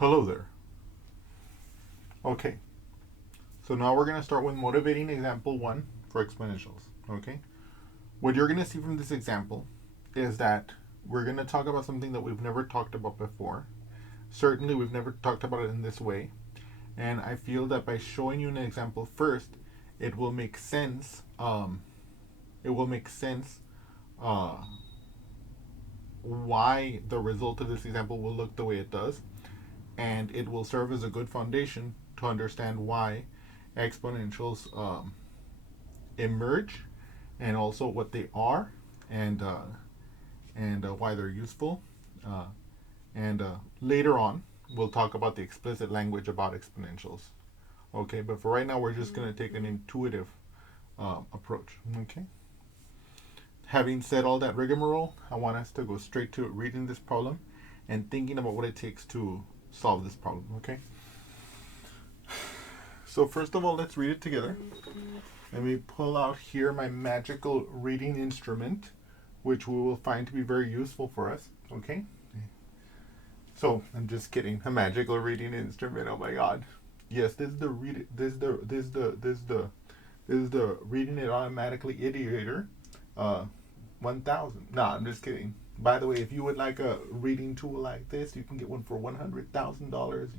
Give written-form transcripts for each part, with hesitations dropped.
Hello there. Okay, so now we're going to start with motivating example 1 for exponentials. Okay, what you're going to see from this example is that we're going to talk about something that we've never talked about before. Certainly, we've never talked about it in this way. And I feel that by showing you an example first, it will make sense. Why the result of this example will look the way it does, and it will serve as a good foundation to understand why exponentials emerge, and also what they are, and why they're useful. And later on, we'll talk about the explicit language about exponentials. Okay, but for right now, we're just going to take an intuitive approach. Okay. Having said all that rigmarole, I want us to go straight to reading this problem and thinking about what it takes to solve this problem. Okay. So first of all, let's read it together. Let me pull out here my magical reading instrument, which we will find to be very useful for us. Okay. So I'm just kidding. A magical reading instrument. Oh my God. Yes, this is the reading it automatically ideator. 1,000. No, I'm just kidding. By the way, if you would like a reading tool like this, you can get one for $100,000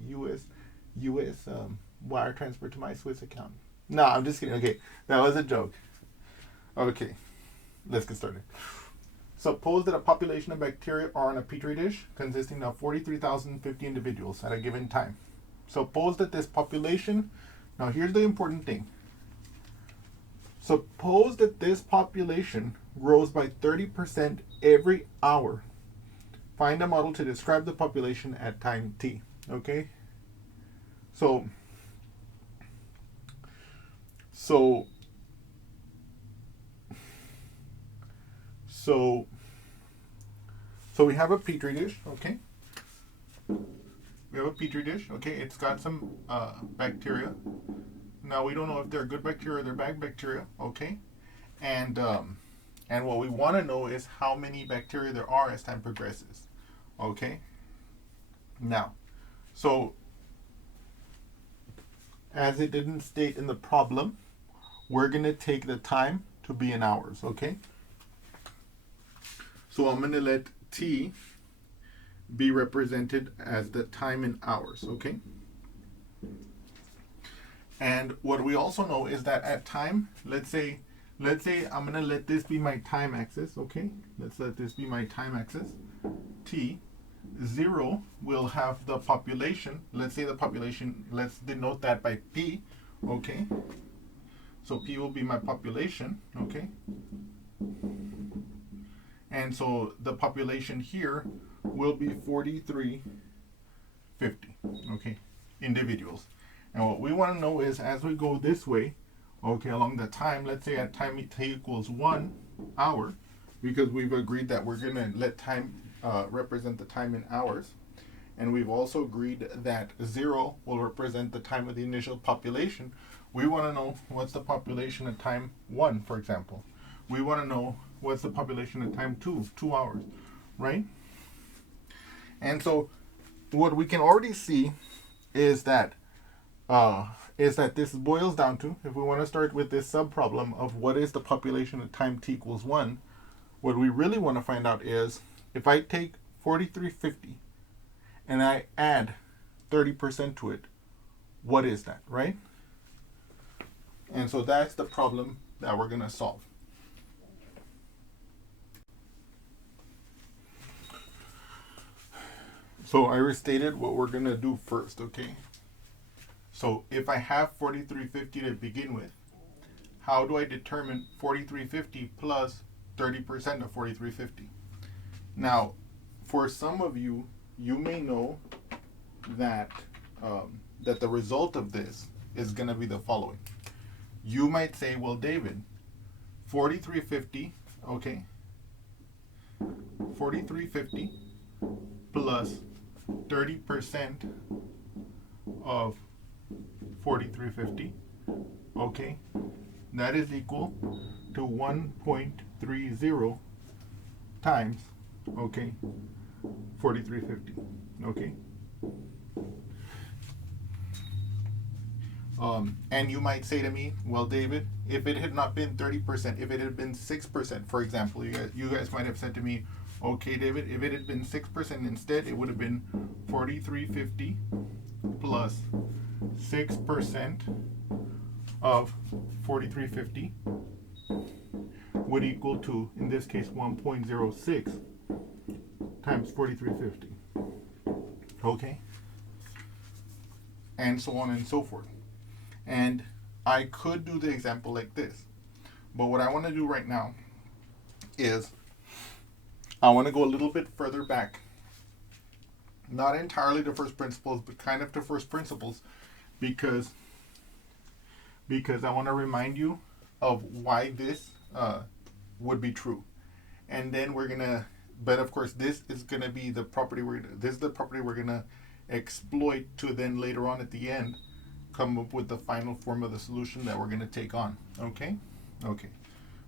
US wire transfer to my Swiss account. No, I'm just kidding. Okay, that was a joke. Okay, let's get started. Suppose that a population of bacteria are on a petri dish consisting of 43,050 individuals at a given time. Suppose that this population, now here's the important thing. Suppose that this population grows by 30% every hour. Find a model to describe the population at time t. Okay? So we have a petri dish, okay? We have a petri dish, okay? It's got some bacteria. Now we don't know if they're good bacteria or they're bad bacteria, okay? And what we want to know is how many bacteria there are as time progresses, okay? Now, so as it didn't state in the problem, we're going to take the time to be in hours, okay? So I'm going to let t be represented as the time in hours, okay? And what we also know is that at time, let's say I'm going to let this be my time axis, okay? Let's let this be my time axis. T, 0 will have the population. Let's say the population, let's denote that by P, okay? So P will be my population, okay? And so the population here will be 4350, okay, individuals. And what we want to know is as we go this way, okay, along the time, let's say at time t equals 1 hour, because we've agreed that we're going to let time represent the time in hours. And we've also agreed that 0 will represent the time of the initial population. We want to know what's the population at time 1, for example. We want to know what's the population at time 2 hours, right? And so what we can already see is that this boils down to, if we want to start with this sub-problem of what is the population at time t equals 1, what we really want to find out is if I take 4350 and I add 30% to it, what is that, right? And so that's the problem that we're going to solve. So I restated what we're going to do first, okay? So if I have 4350 to begin with, how do I determine 4350 plus 30% of 4350? Now, for some of you, you may know that that the result of this is going to be the following. You might say, well, David, 4350, okay, 4350 plus 30% of 4350, okay, that is equal to 1.30 times, okay, 4350, okay. And you might say to me, well, David, if it had not been 30%, if it had been 6%, for example, you guys might have said to me, okay, David, if it had been 6% instead, it would have been 4350 plus 6% of 4350 would equal to, in this case, 1.06 times 4350. Okay? And so on and so forth. And I could do the example like this. But what I want to do right now is I want to go a little bit further back. Not entirely to first principles, but kind of to first principles, because I want to remind you of why this would be true. And then we're going to, but of course this is going to be the property this is the property we're going to exploit to then later on at the end come up with the final form of the solution that we're going to take on. Okay? Okay.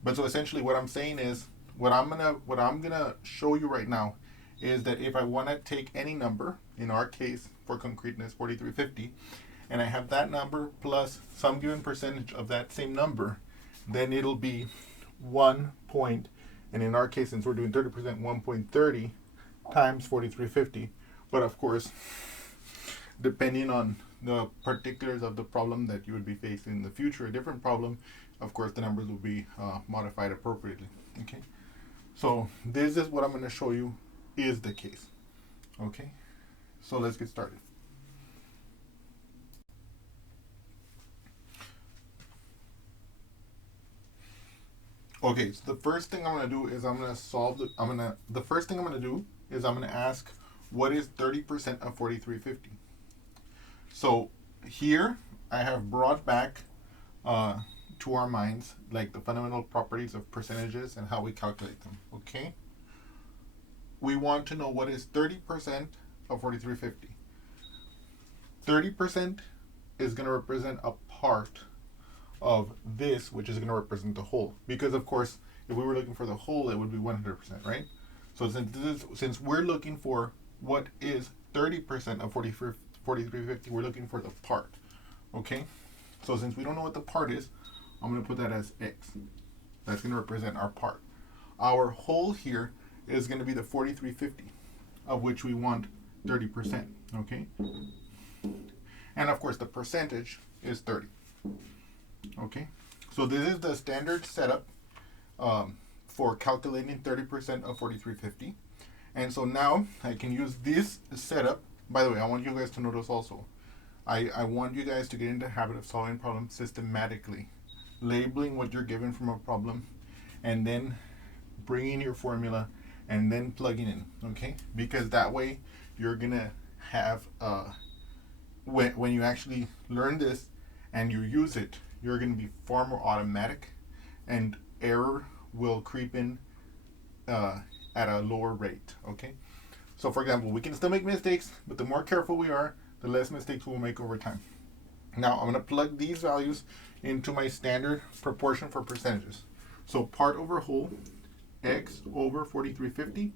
But so essentially what I'm saying is, what I'm gonna show you right now is that if I want to take any number, in our case for concreteness 4350, and I have that number plus some given percentage of that same number, then it'll be 1 point, and in our case, since we're doing 30%, 1.30 times 4350. But of course, depending on the particulars of the problem that you would be facing in the future, a different problem, of course the numbers will be modified appropriately. Okay, so this is what I'm going to show you is the case. Okay, so let's get started. Okay, so the first thing I'm going to do is I'm going to ask, what is 30% of 4350? So here I have brought back to our minds like the fundamental properties of percentages and how we calculate them. Okay, we want to know what is 30% of 4350. 30% is going to represent a part of this, which is going to represent the whole, because of course if we were looking for the whole, it would be 100%, right? So since we're looking for what is 30% of 4350, we're looking for the part. Okay, so since we don't know what the part is, I'm going to put that as x. That's going to represent our part. Our whole here is going to be the 4350, of which we want 30%. Okay, and of course the percentage is 30. Okay, so this is the standard setup for calculating 30% of 4350. And so now I can use this setup. By the way, I want you guys to notice also, I want you guys to get into the habit of solving problems systematically, labeling what you're given from a problem, and then bringing your formula and then plugging in. Okay, because that way you're gonna have when you actually learn this and you use it, you're going to be far more automatic, and error will creep in at a lower rate. Okay, so for example, we can still make mistakes, but the more careful we are, the less mistakes we'll make over time. Now I'm going to plug these values into my standard proportion for percentages. So part over whole, x over 4350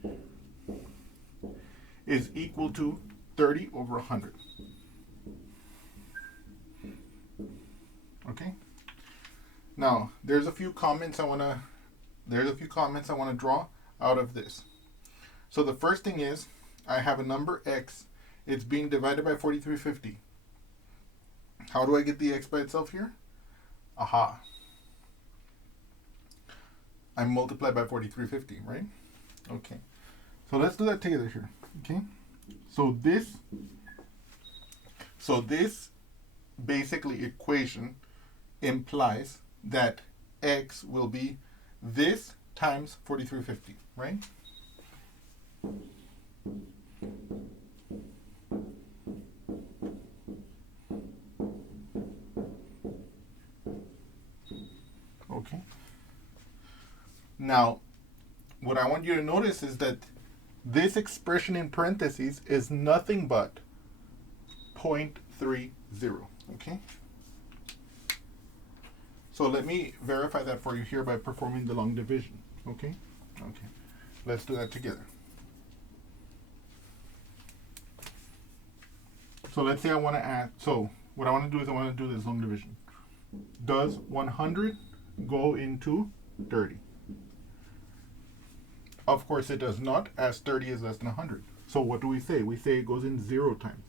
is equal to 30 over 100. Okay. Now there's a few comments I want to draw out of this. So the first thing is, I have a number x. It's being divided by 4350. How do I get the x by itself here? Aha. I multiply by 4350, right? Okay. So let's do that together here. Okay. So this basically equation implies that x will be this times 4350, right? Okay. Now, what I want you to notice is that this expression in parentheses is nothing but 0.30, okay? So let me verify that for you here by performing the long division, okay? Okay, let's do that together. So let's say I want to add, so what I want to do is I want to do this long division. Does 100 go into 30? Of course it does not, as 30 is less than 100. So what do we say? We say it goes in 0 times.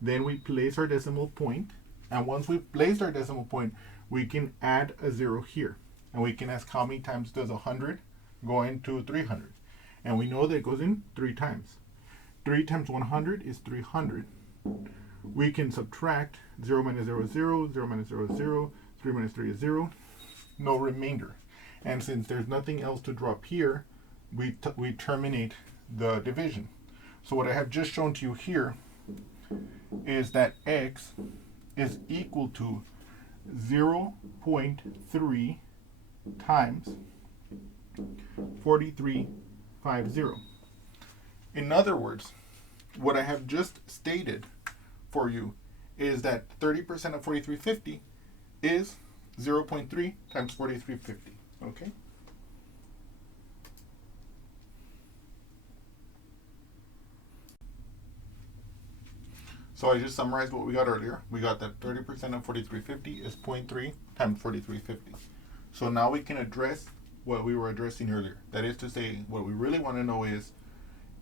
Then we place our decimal point, and once we've placed our decimal point, we can add a 0 here. And we can ask how many times does 100 go into 300? And we know that it goes in 3 times. 3 times 100 is 300. We can subtract 0 minus 0 is 0, 0 minus 0 is 0, 3 minus 3 is 0, no remainder. And since there's nothing else to drop here, we terminate the division. So what I have just shown to you here is that x is equal to 0.3 times 4350. In other words, what I have just stated for you is that 30% of 4350 is 0.3 times 4350. Okay? So I just summarized what we got earlier. We got that 30% of 4350 is 0.3 times 4350. So now we can address what we were addressing earlier. That is to say, what we really want to know is,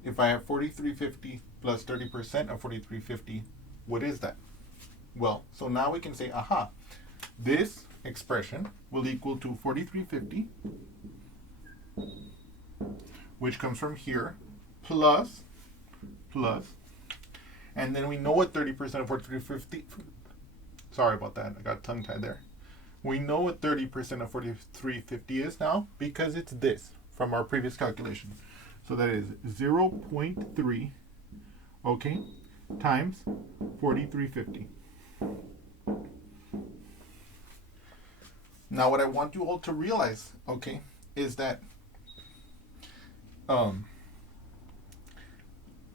if I have 4350 plus 30% of 4350, what is that? Well, so now we can say, aha, this expression will equal to 4350, which comes from here, plus, and then we know what 30% of 4350, sorry about that, I got tongue tied there. We know what 30% of 4350 is now because it's this from our previous calculation. So that is 0.3, okay, times 4350. Now what I want you all to realize, okay, is that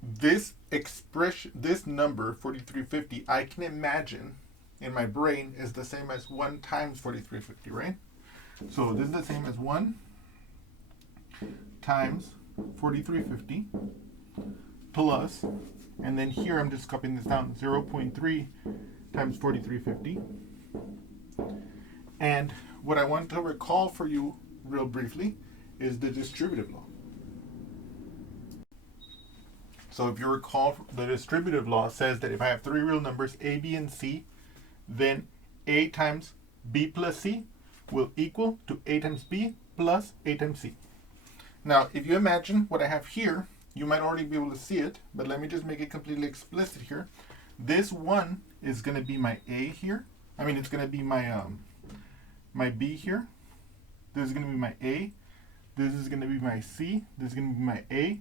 this expression, this number 4350, I can imagine in my brain is the same as 1 times 4350, right? So this is the same as 1 times 4350 plus, and then here I'm just copying this down, 0.3 times 4350. And what I want to recall for you real briefly is the distributive law. So if you recall, the distributive law says that if I have 3 real numbers, a, b, and c, then a times b plus c will equal to a times b plus a times c. Now, if you imagine what I have here, you might already be able to see it, but let me just make it completely explicit here. This 1 is going to be my a here. I mean, it's going to be my my b here. This is going to be my a. This is going to be my c. This is going to be my a.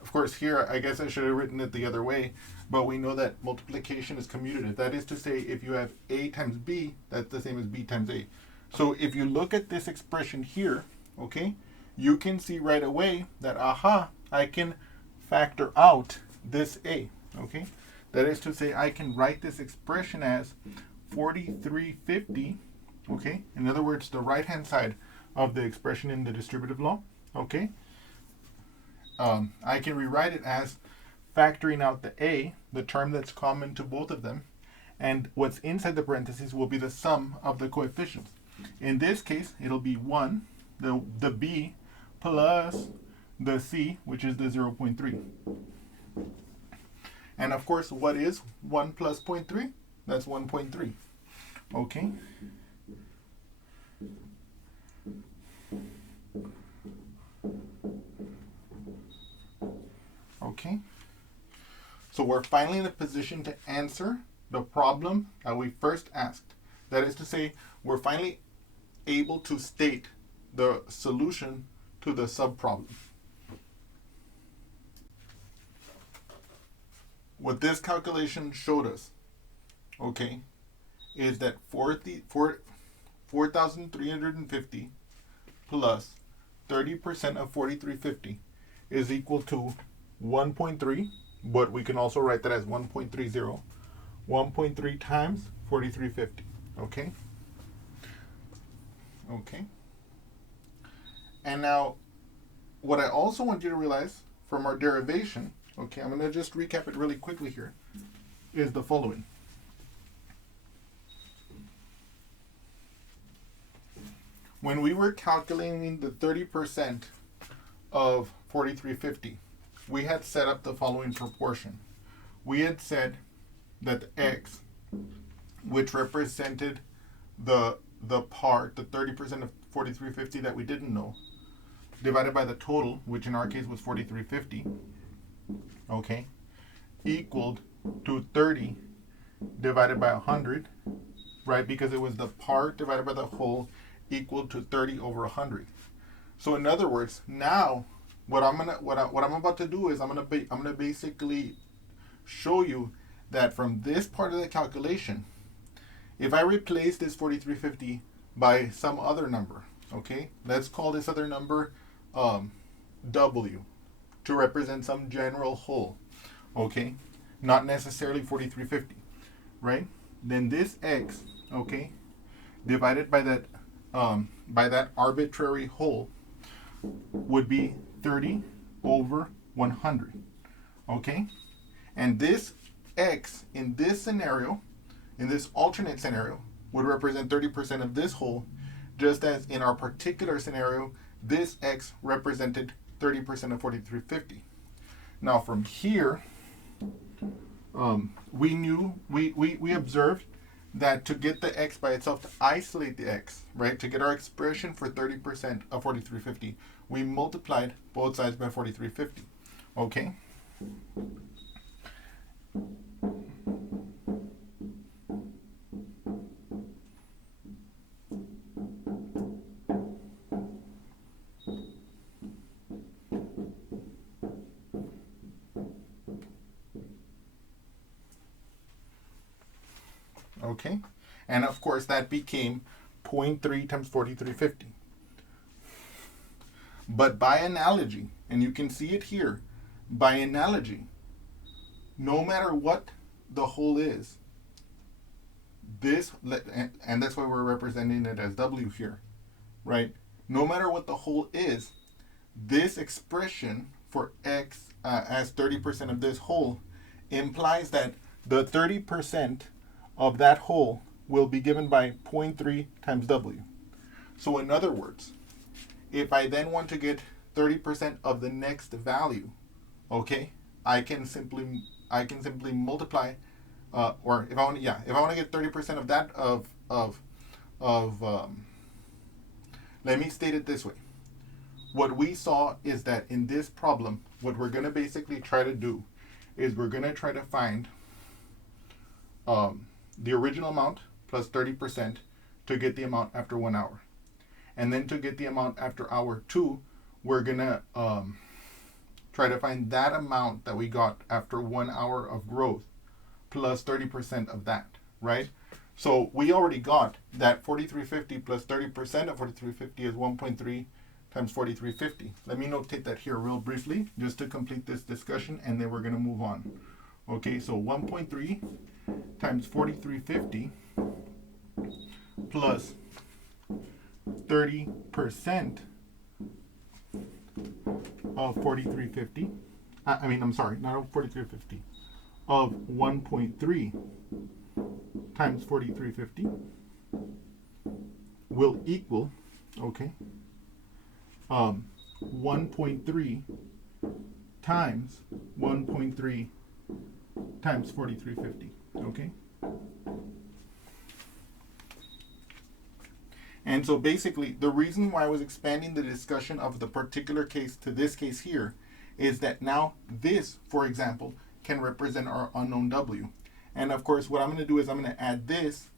Of course, here, I guess I should have written it the other way, but we know that multiplication is commutative. That is to say, if you have a times b, that's the same as b times a. So if you look at this expression here, okay, you can see right away that, aha, I can factor out this a, okay? That is to say, I can write this expression as 4350, okay? In other words, the right-hand side of the expression in the distributive law, okay? I can rewrite it as factoring out the a, the term that's common to both of them, and what's inside the parentheses will be the sum of the coefficients. In this case, it'll be 1, the b, plus the c, which is the 0.3. And of course, what is 1 plus 0.3? That's 1.3. Okay? Okay? So we're finally in a position to answer the problem that we first asked. That is to say, we're finally able to state the solution to the subproblem. What this calculation showed us, okay, is that 4,350 plus 30% of 4,350 is equal to 1.3, but we can also write that as 1.30, 1.3 times 4,350, okay? Okay. And now, what I also want you to realize from our derivation, okay, I'm going to just recap it really quickly here, is the following. When we were calculating the 30% of 4350, we had set up the following proportion. We had said that x, which represented the part, the 30% of 4350 that we didn't know, divided by the total, which in our case was 4350, okay, equaled to 30 divided by 100, right? Because it was the part divided by the whole equal to 30 over 100. So in other words, now what I'm about to do is I'm gonna basically show you that from this part of the calculation, if I replace this 4350 by some other number, okay, let's call this other number W to represent some general whole, okay, not necessarily 4350, right? Then this x, okay, divided by that arbitrary whole would be 30 over 100, okay? And this x in this scenario, in this alternate scenario, would represent 30% of this whole, just as in our particular scenario, this x represented 30% of 4350. Now from here, we observed that to get the x by itself, to isolate the x, right, to get our expression for 30% of 4350, we multiplied both sides by 4350, okay? Okay, and of course that became 0.3 times 4350. But by analogy, and you can see it here, by analogy, no matter what the whole is, this, and that's why we're representing it as W here, right? No matter what the whole is, this expression for x as 30% of this whole implies that the 30% of that whole will be given by 0.3 times W. So in other words, if I then want to get 30% of the next value, okay, I can simply multiply, or if I want to get 30% of that let me state it this way. What we saw is that in this problem, what we're going to basically try to do is we're going to try to find the original amount plus 30% to get the amount after 1 hour. And then to get the amount after hour 2, we're going to try to find that amount that we got after 1 hour of growth plus 30% of that, right? So we already got that 4350 plus 30% of 4350 is 1.3 times 4350. Let me notate that here real briefly just to complete this discussion, and then we're going to move on. Okay, so 1.3 times 4350 plus 30% of 4350. I'm sorry, not of 4350. Of 1.3 times 4350 will equal, okay, 1.3 times 1.3 times 4350, okay? And so basically, the reason why I was expanding the discussion of the particular case to this case here is that now this, for example, can represent our unknown W. And of course, what I'm going to do is I'm going to add this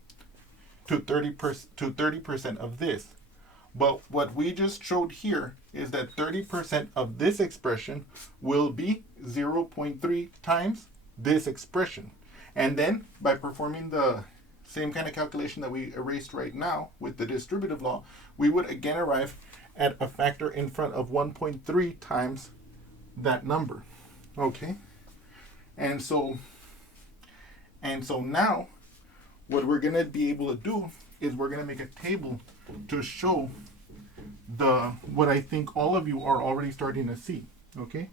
to 30% of this. But what we just showed here is that 30% of this expression will be 0.3 times this expression. And then by performing the same kind of calculation that we erased right now with the distributive law, we would again arrive at a factor in front of 1.3 times that number. Okay? And so now what we're going to be able to do is we're going to make a table to show what I think all of you are already starting to see. Okay?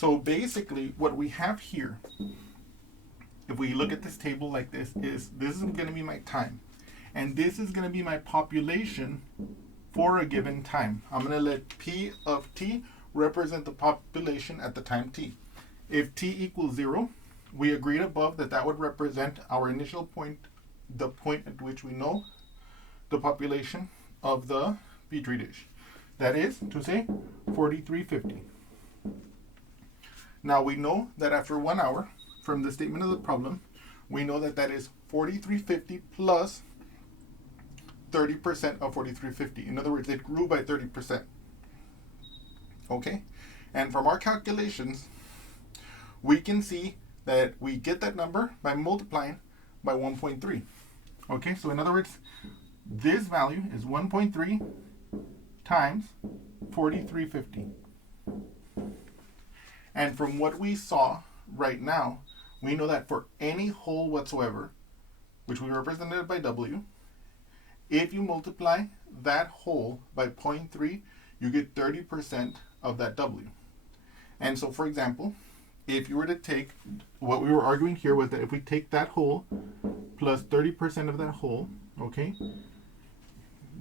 So basically what we have here, if we look at this table like this is going to be my time. And this is going to be my population for a given time. I'm going to let P of t represent the population at the time t. If t equals 0, we agreed above that that would represent our initial point, the point at which we know the population of the Petri dish. That is to say 4350. Now we know that after 1 hour, from the statement of the problem, we know that that is 4350 plus 30% of 4350. In other words, it grew by 30%. Okay? And from our calculations, we can see that we get that number by multiplying by 1.3. Okay? So in other words, this value is 1.3 times 4350. And from what we saw right now, we know that for any whole whatsoever, which we represented by W, if you multiply that whole by 0.3, you get 30% of that W. And so, for example, if you were to take, what we were arguing here was that if we take that whole plus 30% of that whole, okay,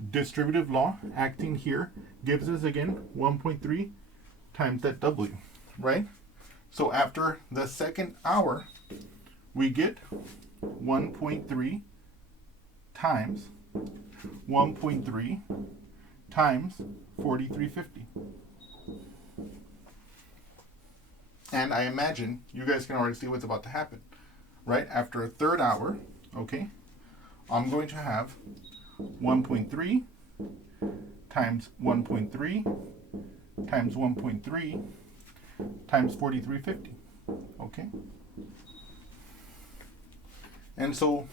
distributive law acting here gives us again 1.3 times that W, right? So after the second hour, we get 1.3 times 1.3 times 4350. And I imagine you guys can already see what's about to happen, right? After a third hour, okay, I'm going to have 1.3 times 1.3 times 1.3 times 4350, okay? And so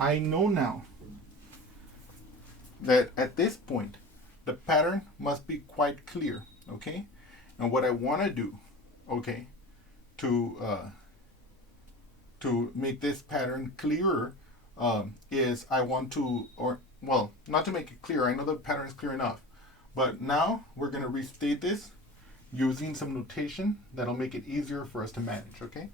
I know now that at this point, the pattern must be quite clear, okay? And what I want to do, okay, to make this pattern clearer is I want to, or well, not to make it clear, I know the pattern is clear enough, but now we're going to restate this using some notation that'll make it easier for us to manage, okay?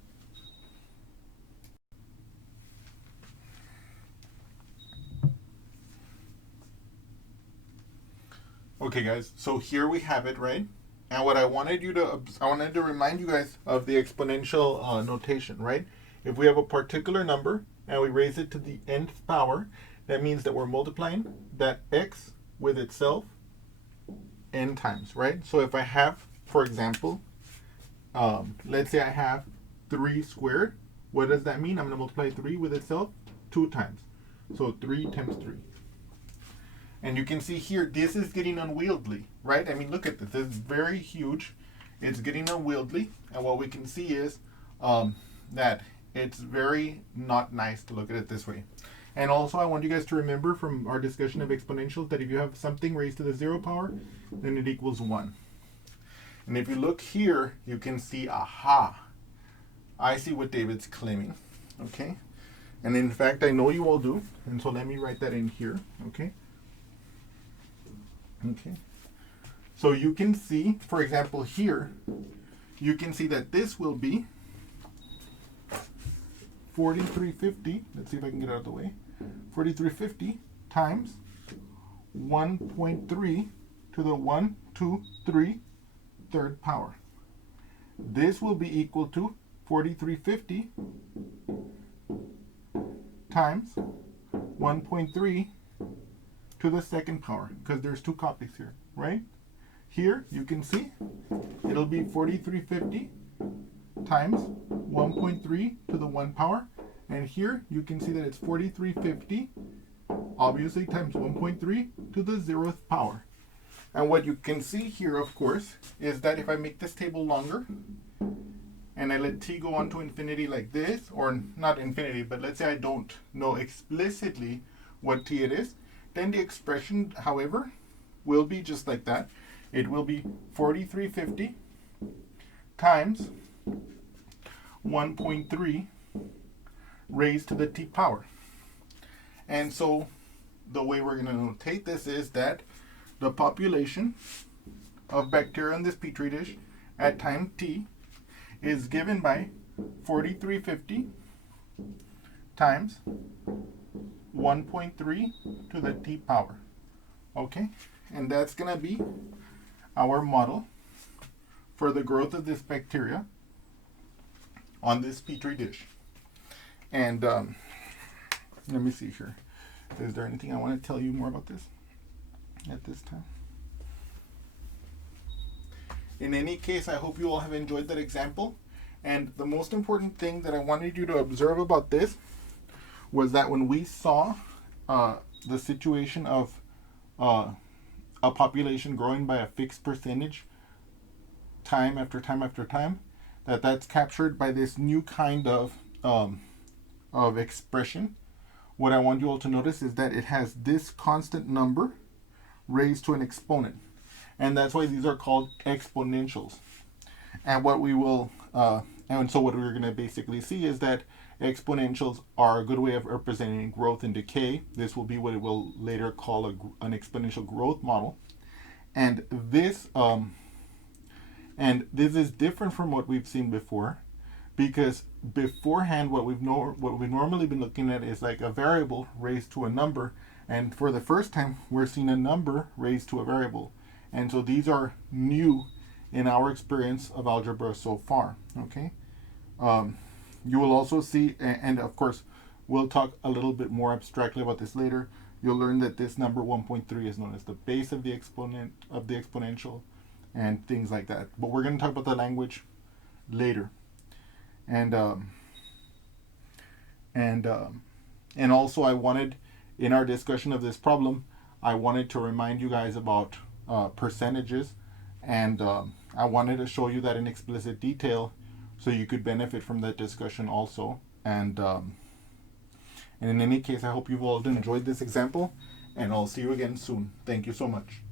Okay guys, so here we have it, right? And what I wanted to remind you guys of the exponential notation, right? If we have a particular number and we raise it to the nth power, that means that we're multiplying that x with itself n times, right? So if I have, for example, let's say I have 3 squared, what does that mean? I'm going to multiply 3 with itself 2 times. So 3 times 3. And you can see here, this is getting unwieldy, right? I mean, look at this. This is very huge. It's getting unwieldy. And what we can see is that it's very not nice to look at it this way. And also, I want you guys to remember from our discussion of exponentials that if you have something raised to the 0 power, then it equals 1. And if you look here, you can see, aha, I see what David's claiming, okay? And in fact, I know you all do. And so let me write that in here, okay? Okay, so you can see, for example, here, you can see that this will be 4350. Let's see if I can get it out of the way. 4350 times 1.3 to the 1, 2, 3 third power. This will be equal to 4350 times 1.3 to the second power, because there's 2 copies here, right? Here you can see it'll be 4350 times 1.3 to the 1 power, and here you can see that it's 4350 obviously times 1.3 to the 0th power. And what you can see here, of course, is that if I make this table longer and I let t go on to infinity like this, or not infinity, but let's say I don't know explicitly what t it is, then the expression, however, will be just like that. It will be 4350 times 1.3 raised to the t power. And so the way we're going to notate this is that the population of bacteria in this petri dish at time t is given by 4350 times 1.3 to the t power. Okay, and that's going to be our model for the growth of this bacteria on this petri dish. And let me see here. Is there anything I want to tell you more about this at this time? In any case, I hope you all have enjoyed that example. And the most important thing that I wanted you to observe about this was that when we saw the situation of a population growing by a fixed percentage time after time after time, that's captured by this new kind of expression. What I want you all to notice is that it has this constant number raised to an exponent. And that's why these are called exponentials. And what we will, and so what we're going to basically see is that exponentials are a good way of representing growth and decay. This will be what it will later call an exponential growth model. And this is different from what we've seen before, because beforehand what we've normally been looking at is like a variable raised to a number, and for the first time we're seeing a number raised to a variable. And so these are new in our experience of algebra so far. Okay, you will also see, and of course we'll talk a little bit more abstractly about this later. You'll learn that this number 1.3 is known as the base of the exponent of the exponential and things like that. But we're going to talk about the language later. And also I wanted, in our discussion of this problem, I wanted to remind you guys about percentages, and I wanted to show you that in explicit detail so you could benefit from that discussion also. And in any case, I hope you've all enjoyed this example, and I'll see you again soon. Thank you so much.